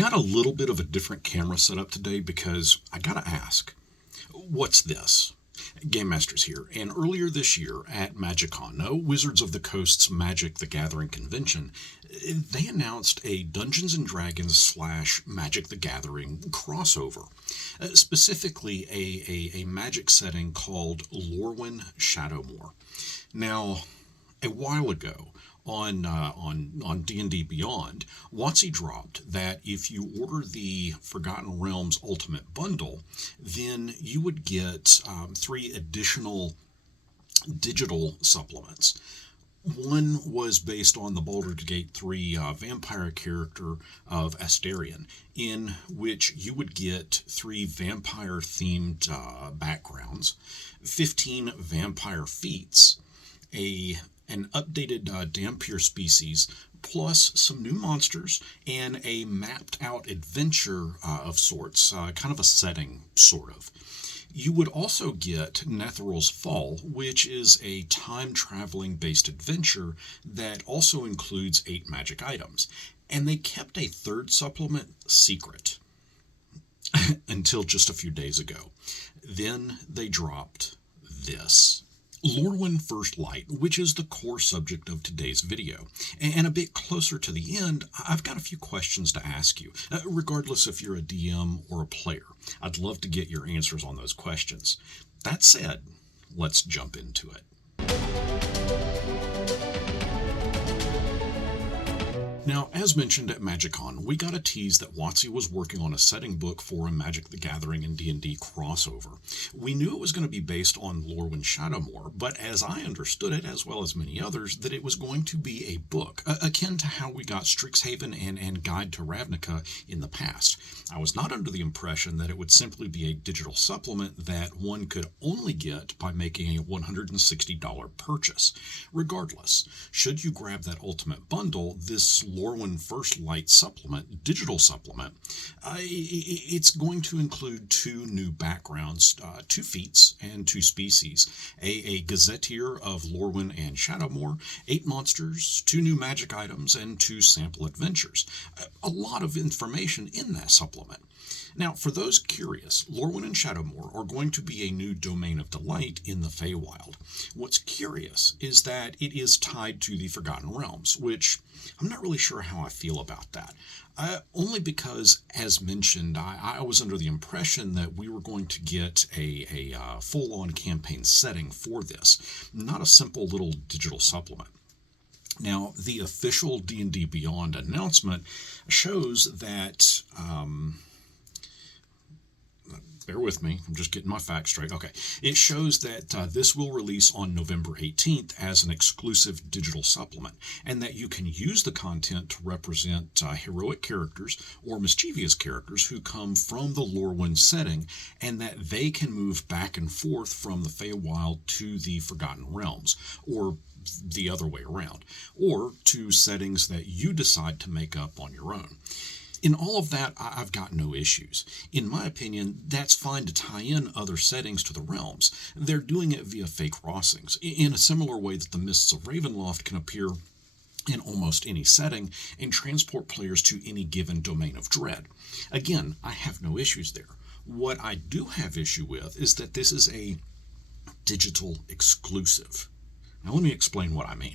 Got a little bit of a different camera setup today because I gotta ask, what's this? GameMasters here, and earlier this year at MagicCon, Wizards of the Coast's Magic the Gathering convention, they announced a Dungeons & Dragons / Magic the Gathering crossover. Specifically a magic setting called Lorwyn-Shadowmoor. Now, a while ago, on D&D Beyond, WotC dropped that if you order the Forgotten Realms Ultimate Bundle, then you would get 3 additional digital supplements. One was based on the Baldur's Gate 3 vampire character of Astarion, in which you would get 3 vampire-themed backgrounds, 15 vampire feats, an updated Dhampir species, plus some new monsters, and a mapped-out adventure of sorts, kind of a setting, sort of. You would also get Netheryl's Fall, which is a time-traveling based adventure that also includes 8 magic items. And they kept a third supplement secret until just a few days ago. Then they dropped this. Lorwyn First Light, which is the core subject of today's video. And a bit closer to the end, I've got a few questions to ask you, regardless if you're a DM or a player. I'd love to get your answers on those questions. That said, let's jump into it. Now, as mentioned at MagicCon, we got a tease that WotC was working on a setting book for a Magic the Gathering and D&D crossover. We knew it was going to be based on Lorwyn-Shadowmoor, but as I understood it, as well as many others, that it was going to be a book, akin to how we got Strixhaven and Guide to Ravnica in the past. I was not under the impression that it would simply be a digital supplement that one could only get by making a $160 purchase. Regardless, should you grab that Ultimate Bundle, this Lorwyn First Light supplement, digital supplement, it's going to include 2 new backgrounds, 2 feats and 2 species, a gazetteer of Lorwyn and Shadowmoor, 8 monsters, 2 new magic items, and 2 sample adventures. A lot of information in that supplement. Now, for those curious, Lorwyn and Shadowmoor are going to be a new Domain of Delight in the Feywild. What's curious is that it is tied to the Forgotten Realms, which I'm not really sure how I feel about that. Only because, as mentioned, I was under the impression that we were going to get a full-on campaign setting for this, not a simple little digital supplement. Now, the official D&D Beyond announcement shows that... bear with me, I'm just getting my facts straight. Okay, it shows that this will release on November 18th as an exclusive digital supplement, and that you can use the content to represent heroic characters or mischievous characters who come from the Lorwyn setting, and that they can move back and forth from the Feywild to the Forgotten Realms, or the other way around, or to settings that you decide to make up on your own. In all of that, I've got no issues. In my opinion, that's fine to tie in other settings to the realms. They're doing it via Fey crossings, in a similar way that the Mists of Ravenloft can appear in almost any setting and transport players to any given domain of dread. Again, I have no issues there. What I do have issue with is that this is a digital exclusive. Now let me explain what I mean.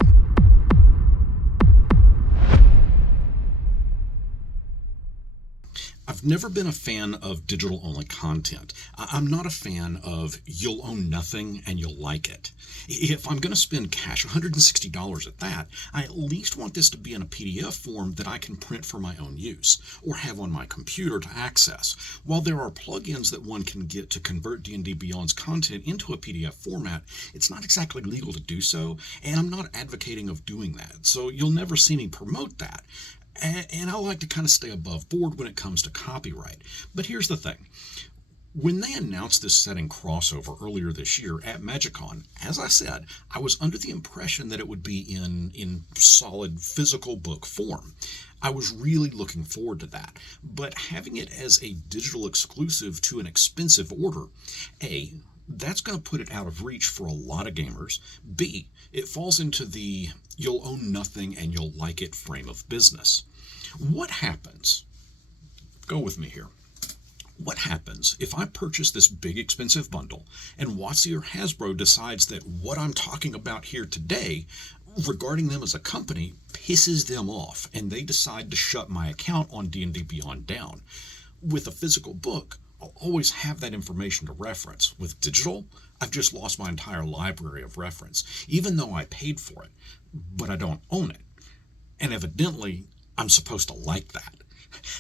I've never been a fan of digital-only content. I'm not a fan of you'll own nothing and you'll like it. If I'm going to spend cash, $160 at that, I at least want this to be in a PDF form that I can print for my own use, or have on my computer to access. While there are plugins that one can get to convert D&D Beyond's content into a PDF format, it's not exactly legal to do so, and I'm not advocating of doing that, so you'll never see me promote that. And I like to kind of stay above board when it comes to copyright. But here's the thing. When they announced this setting crossover earlier this year at MagicCon, as I said, I was under the impression that it would be in solid physical book form. I was really looking forward to that. But having it as a digital exclusive to an expensive order, A, that's going to put it out of reach for a lot of gamers. B, it falls into the you'll own nothing and you'll like it frame of business. What happens Go with me here. What happens if I purchase this big expensive bundle and WotC or Hasbro decides that what I'm talking about here today regarding them as a company pisses them off and they decide to shut my account on D&D Beyond down? With a physical book, I'll always have that information to reference. With digital, I've just lost my entire library of reference, even though I paid for it, but I don't own it. And evidently, I'm supposed to like that.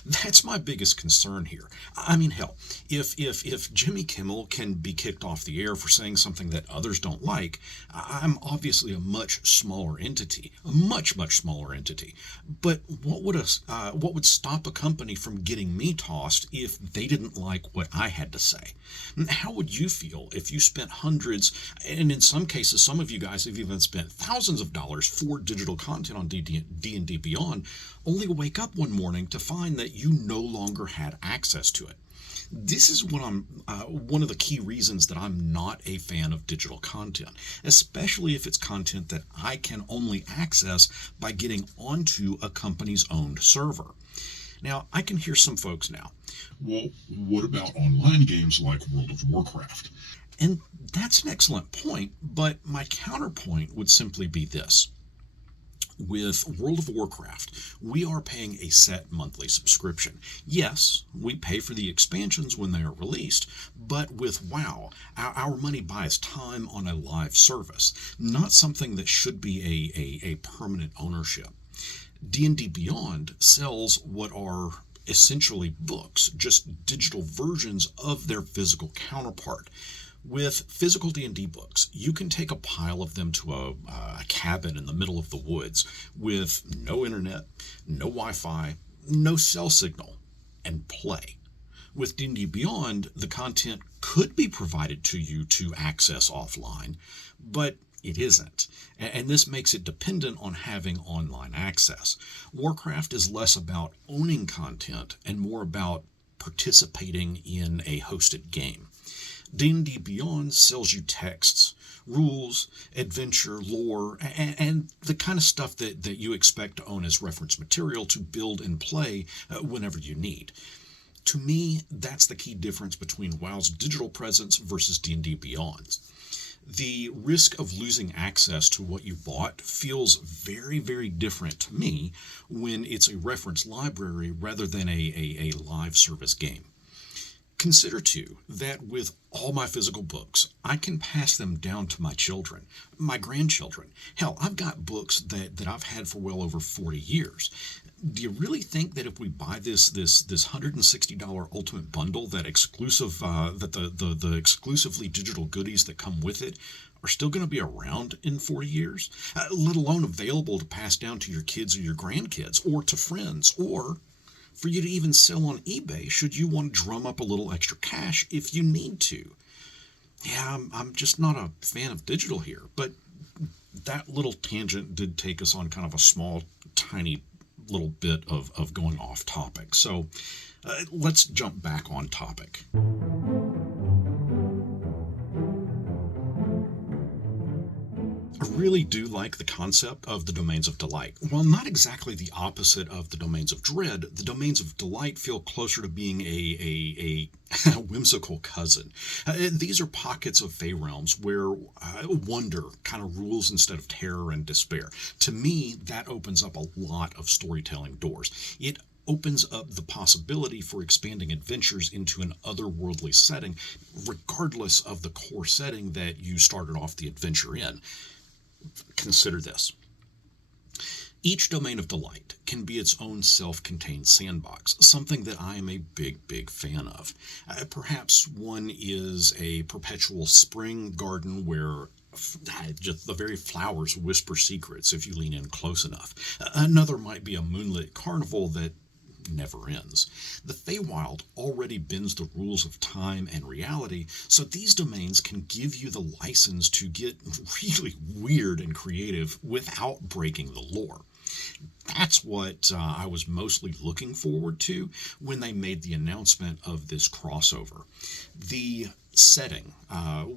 That's my biggest concern here. I mean, hell, if Jimmy Kimmel can be kicked off the air for saying something that others don't like, I'm obviously a much smaller entity, a much smaller entity. But what would stop a company from getting me tossed if they didn't like what I had to say? How would you feel if you spent hundreds, and in some cases, some of you guys have even spent thousands of dollars for digital content on D&D Beyond, only to wake up one morning to find that you no longer had access to it? This is what one of the key reasons that I'm not a fan of digital content, especially if it's content that I can only access by getting onto a company's owned server. Now, I can hear some folks now. Well, what about online games like World of Warcraft? And that's an excellent point, but my counterpoint would simply be this. With World of Warcraft, we are paying a set monthly subscription. Yes, we pay for the expansions when they are released, but with WoW, our money buys time on a live service, not something that should be a permanent ownership. D&D Beyond sells what are essentially books, just digital versions of their physical counterpart. With physical D&D books, you can take a pile of them to a cabin in the middle of the woods with no internet, no Wi-Fi, no cell signal, and play. With D&D Beyond, the content could be provided to you to access offline, but it isn't, and this makes it dependent on having online access. Warcraft is less about owning content and more about participating in a hosted game. D&D Beyond sells you texts, rules, adventure, lore, and the kind of stuff that you expect to own as reference material to build and play whenever you need. To me, that's the key difference between WoW's digital presence versus D&D Beyond's. The risk of losing access to what you bought feels very, very different to me when it's a reference library rather than a live service game. Consider, too, that with all my physical books, I can pass them down to my children, my grandchildren. Hell, I've got books that I've had for well over 40 years. Do you really think that if we buy this $160 Ultimate Bundle, that the exclusively digital goodies that come with it are still going to be around in 40 years? Let alone available to pass down to your kids or your grandkids, or to friends, or for you to even sell on eBay should you want to drum up a little extra cash if you need to. Yeah, I'm just not a fan of digital here, but that little tangent did take us on kind of a small, tiny little bit of going off topic. So let's jump back on topic. I really do like the concept of the Domains of Delight. While not exactly the opposite of the Domains of Dread, the Domains of Delight feel closer to being a whimsical cousin. These are pockets of Fey realms where wonder kind of rules instead of terror and despair. To me, that opens up a lot of storytelling doors. It opens up the possibility for expanding adventures into an otherworldly setting, regardless of the core setting that you started off the adventure in. Consider this. Each Domain of Delight can be its own self-contained sandbox, something that I am a big fan of. Perhaps one is a perpetual spring garden where just the very flowers whisper secrets if you lean in close enough. Another might be a moonlit carnival that never ends. The Feywild already bends the rules of time and reality, so these domains can give you the license to get really weird and creative without breaking the lore. That's what I was mostly looking forward to when they made the announcement of this crossover. The setting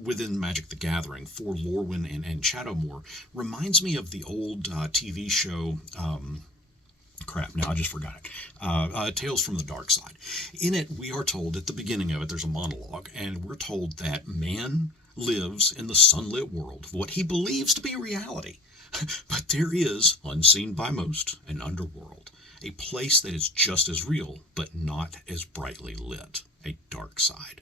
within Magic the Gathering for Lorwyn and Shadowmoor reminds me of the old TV show crap, now I just forgot it. Tales from the Dark Side. In it, we are told at the beginning of it, there's a monologue, and we're told that man lives in the sunlit world of what he believes to be reality. But there is, unseen by most, an underworld, a place that is just as real, but not as brightly lit, a dark side.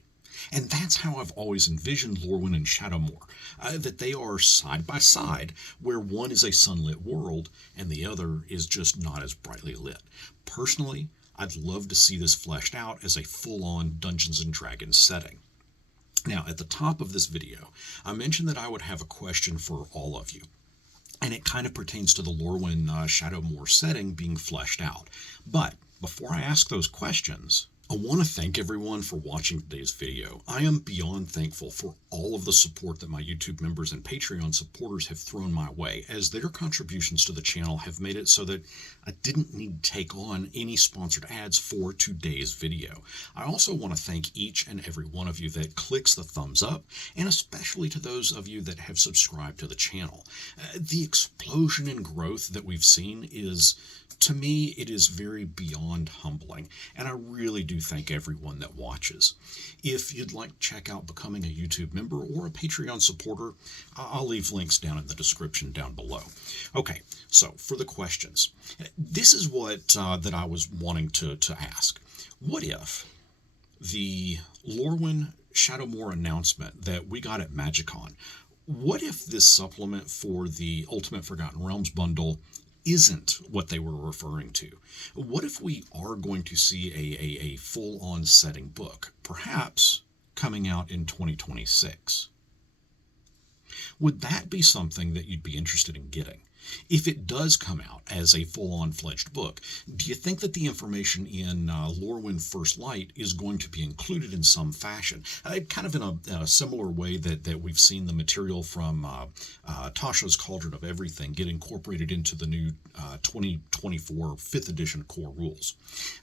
And that's how I've always envisioned Lorwyn and Shadowmoor, that they are side by side, where one is a sunlit world and the other is just not as brightly lit. Personally, I'd love to see this fleshed out as a full-on Dungeons & Dragons setting. Now, at the top of this video, I mentioned that I would have a question for all of you. And it kind of pertains to the Lorwyn-Shadowmoor setting being fleshed out. But before I ask those questions, I want to thank everyone for watching today's video. I am beyond thankful for all of the support that my YouTube members and Patreon supporters have thrown my way, as their contributions to the channel have made it so that I didn't need to take on any sponsored ads for today's video. I also want to thank each and every one of you that clicks the thumbs up, and especially to those of you that have subscribed to the channel. The explosion in growth that we've seen is, to me, it is very beyond humbling, and I really do thank everyone that watches. If you'd like to check out becoming a YouTube member or a Patreon supporter, I'll leave links down in the description down below. Okay, so for the questions. This is what that I was wanting to ask. What if the Lorwyn-Shadowmoor announcement that we got at MagicCon, what if this supplement for the Ultimate Forgotten Realms bundle isn't what they were referring to? What if we are going to see a full-on setting book, perhaps coming out in 2026? Would that be something that you'd be interested in getting? If it does come out as a full-on fledged book, do you think that the information in Lorwyn First Light is going to be included in some fashion? Kind of in a similar way that we've seen the material from Tasha's Cauldron of Everything get incorporated into the new 2024 5th edition core rules.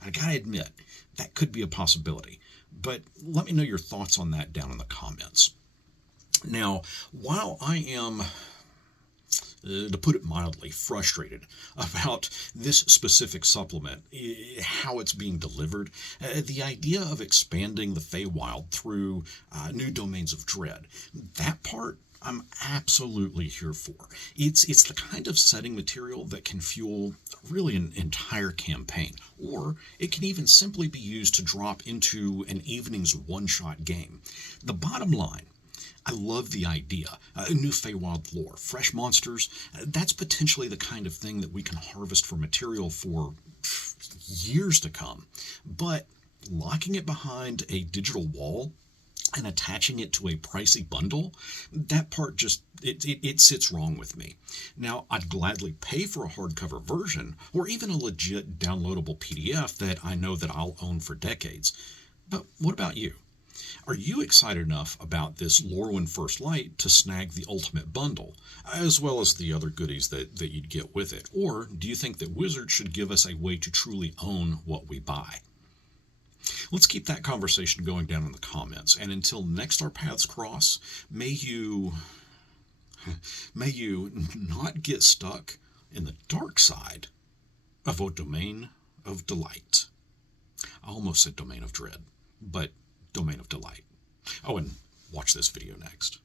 I gotta admit, that could be a possibility, but let me know your thoughts on that down in the comments. Now, while I am, to put it mildly, frustrated about this specific supplement, how it's being delivered, the idea of expanding the Feywild through new domains of dread, that part I'm absolutely here for. It's the kind of setting material that can fuel really an entire campaign, or it can even simply be used to drop into an evening's one-shot game. The bottom line, I love the idea. New Feywild lore, fresh monsters, that's potentially the kind of thing that we can harvest for material for years to come. But locking it behind a digital wall and attaching it to a pricey bundle, that part just, it sits wrong with me. Now, I'd gladly pay for a hardcover version, or even a legit downloadable PDF that I know that I'll own for decades. But what about you? Are you excited enough about this Lorwyn First Light to snag the Ultimate Bundle, as well as the other goodies that you'd get with it? Or do you think that Wizards should give us a way to truly own what we buy? Let's keep that conversation going down in the comments, and until next our paths cross, may you not get stuck in the dark side of a Domain of Delight. I almost said Domain of Dread, but Domain of Delight. Oh, and watch this video next.